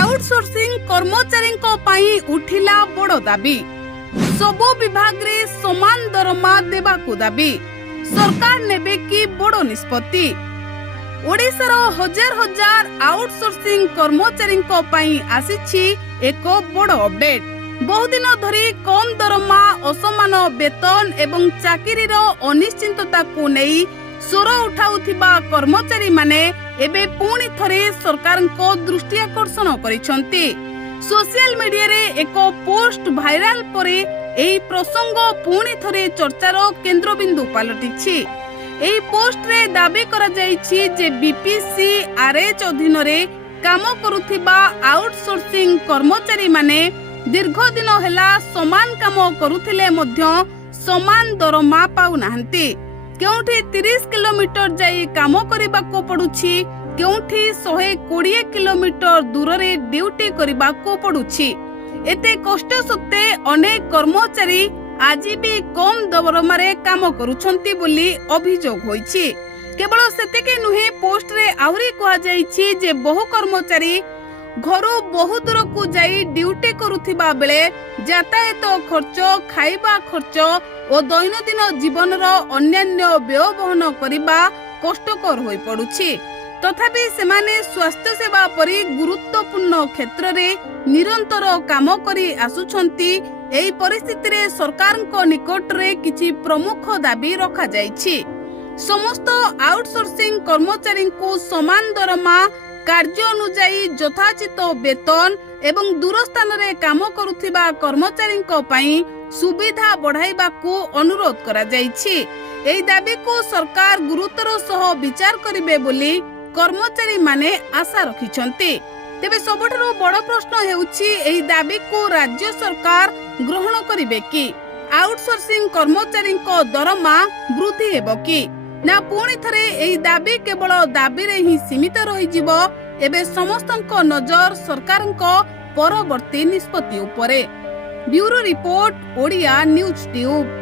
Outsourcing कर्मचारी उठिला बड़ दाबी सबु विभाग रे समान दरमा देबाकू दाबी सरकार नेबे कि बड़ निष्पत्ति। ओडिशार हजार हजार आउटसोर्सिंग कर्मचारी आसीछि एक बड़ अपडेट। बहुदिन धरी कम दरमा असमान वेतन एवं चाकिरीर अनिश्चितता को नहीं स्वर उठाउथिबा कर्मचारी माने एबे पुणी थरे सरकार को दृष्टि आकर्षण करिसंती। सोशल मीडिया रे एक पोस्ट भाइराल परे एही प्रसंग पुणी थरे चर्चार केंद्रबिंदु पलटिछि। एही पोस्ट रे दाबी करा जायछि जे बीपीसी आरएच अधीन रे काम करुथिबा आउटसोर्सिंग कर्मचारी माने दीर्घ दिन हेला समान काम करुथिले मध्य समान दरमा पाउ नाहंती। केउठी 30 किलोमीटर जाई काम करिबा को पडुछि, केउठी 120 किलोमीटर दूर रे ड्यूटी करिबा को पडुछि। एते कष्ट सत्ते अनेक कर्मचारी आज भी कम दरमारे काम करुछंती बोली अभियोग होईछि। केवल सेतेके नुहे पोस्ट रे आहुरी कहा जाईछि जे बहु कर्मचारी घरो बहु दूर को जाई ड्यूटी करुथिबा बेले यातायात खर्च, खाइबा खर्च और दैनंदिन जीवनर अन्यान्य व्यय वहन करिबा कष्टकर होई पडुछि। तथापि सेमाने स्वास्थ्य सेवा परि गुरुत्वपूर्ण क्षेत्र रे निरंतर काम करी आसुछंती। एही परिस्थिति रे सरकारक निकट रे किछि प्रमुख दाबी रखा जाईछि। समस्त आउटसोर्सिंग कर्मचारी को समान दरमा, कार्य अनुଯାयी यथाचित वेतन एवं दूर स्थान रे काम करुथिबा कर्मचारी पई सुविधा बढ़ाइबाकू अनुरोध करा जाईछि। एही दाबी को सरकार गुरुतर सह विचार करिवे बोली कर्मचारी माने आशा रखिछंती। तेबे सबठारु बड़ प्रश्न हेउछि एही दाबी को राज्य सरकार ग्रहण करिवे कि? आउटसोर्सिंग कर्मचारी दरमा वृद्धि हेबो कि ना पुणी थरे एही दाबी केवल दाबी रे ही सीमित रहि जिवो? एबे समस्तक नजर सरकारक परवर्ती निष्पत्ति उपरे। Bureau report, Odia news tube.